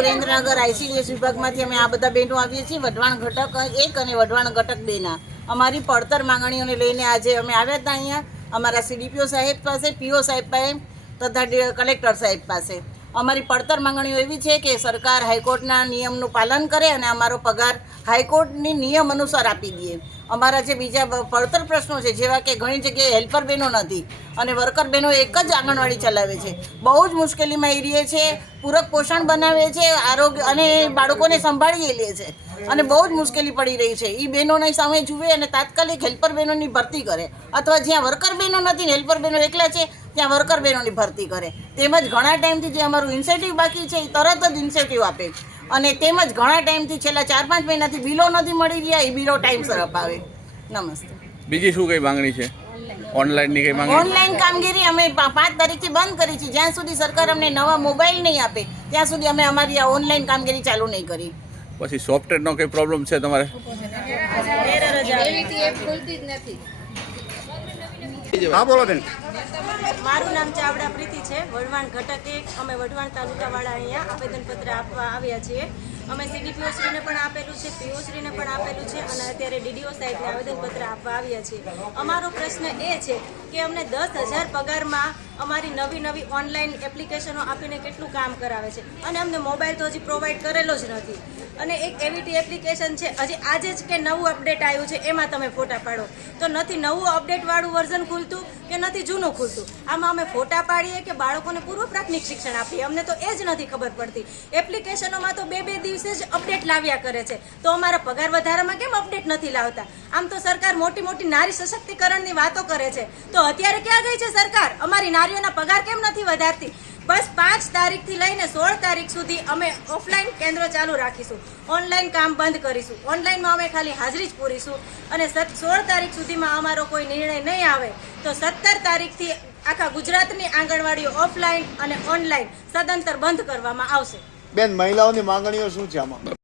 Surendranagar ICDS વિભાગમાંથી અમે આ બધા બહેનો આવીએ છીએ, વઢવાણ ઘટક 1 અને વઢવાણ ઘટક 2ના અમારી પડતર માંગણીઓને લઈને આજે અમે આવ્યા હતા અહીંયા અમારા સીડીપીઓ સાહેબ પાસે, પીઓ સાહેબ પાસે તથા કલેક્ટર સાહેબ પાસે. અમારી પડતર માંગણીઓ એવી છે કે સરકાર હાઈકોર્ટના નિયમનું પાલન કરે અને અમારો પગાર હાઈકોર્ટની નિયમ અનુસાર આપી દે. અમારા જે બીજા પડતર પ્રશ્નો છે, જેવા કે ઘણી જગ્યાએ હેલ્પર બહેનો નથી અને વર્કર બહેનો એક જ આંગણવાડી ચલાવે છે, બહુ જ મુશ્કેલીમાં એ રહે છે, પૂરક પોષણ બનાવે છે, આરોગ્ય અને બાળકોને સંભાળી લે છે અને બહુ જ મુશ્કેલી પડી રહી છે. એ બહેનોની સામે જુએ અને તાત્કાલિક હેલ્પર બહેનોની ભરતી કરે, અથવા જ્યાં વર્કર બહેનો નથી ને હેલ્પર બહેનો એકલા છે ત્યાં વર્કર બહેનોની ભરતી કરે. તેમજ ઘણા ટાઈમથી જે અમારું ઇન્સેન્ટિવ બાકી છે એ તરત જ ઇન્સેન્ટિવ આપે અને તેમજ ઘણા ટાઈમથી છેલ્લા 4-5 મહિનાથી બિલો નથી મળી રહ્યા, એ બિલો ટાઈમસર અપાવે. નમસ્તે. બીજી શું કઈ માંગણી છે? ઓનલાઈનની કઈ માંગણી? ઓનલાઈન કામગીરી અમે 5 તારીખથી બંધ કરી છે. જ્યાં સુધી સરકાર અમને નવા મોબાઈલ નહીં આપે ત્યાં સુધી અમે અમારી આ ઓનલાઈન કામગીરી ચાલુ નહીં કરી. પછી સોફ્ટવેરનો કઈ પ્રોબ્લેમ છે તમારે? હા બોલો બેન. મારું નામ ચાવડા પ્રીતિ છે, વઢવાણ ઘટક 1. અમે વઢવાણ તાલુકાવાળા અહીંયા આવેદનપત્ર આપવા આવ્યા છીએ. અમે સીડીપીઓ શ્રીને પણ આપેલું છે, પીઓ શ્રીને પણ આપેલું છે અને અત્યારે ડીડીઓ સાહેબને આવેદનપત્ર આપવા આવ્યા છીએ. અમારો પ્રશ્ન એ છે કે અમને 10,000 પગારમાં અમારી નવી ઓનલાઈન એપ્લિકેશનો આપીને કેટલું કામ કરાવે છે અને અમને મોબાઈલ તો હજી પ્રોવાઈડ કરેલો જ નથી. અને એક એવીટી એપ્લિકેશન છે, હજી આજે જ કે નવું અપડેટ આવ્યું છે, એમાં તમે ફોટા પાડો તો નથી નવું અપડેટવાળું વર્ઝન ખુલતું કે નથી જૂનું ખુલતું. આમાં અમે ફોટા પાડીએ કે બાળકોને પૂર્વ પ્રાથમિક શિક્ષણ આપીએ, અમને તો એ જ નથી ખબર પડતી. એપ્લિકેશનોમાં તો 2-2 દિવસે જ અપડેટ લાવ્યા કરે છે, તો અમારા પગાર વધારામાં કેમ અપડેટ નથી લાવતા? આમ તો સરકાર મોટી નારી સશક્તિકરણની વાતો કરે છે, તો અત્યારે ક્યાં ગઈ છે સરકાર? અમારી નારીઓના પગાર કેમ નથી વધારતી? બસ 5 તારીખથી લઈને 16 તારીખ સુધી અમે ઓફલાઈન કેન્દ્રો ચાલુ રાખીશું, ઓનલાઈન કામ બંધ કરીશું. ઓનલાઈનમાં અમે ખાલી હાજરી જ પૂરીશું અને 16 તારીખ સુધીમાં અમારો કોઈ નિર્ણય નહીં આવે તો 17 તારીખથી આખા ગુજરાતની આંગણવાડીઓ ઓફલાઈન અને ઓનલાઈન સદંતર બંધ કરવામાં આવશે. બેન, મહિલાઓની માંગણીઓ શું છે આમાં?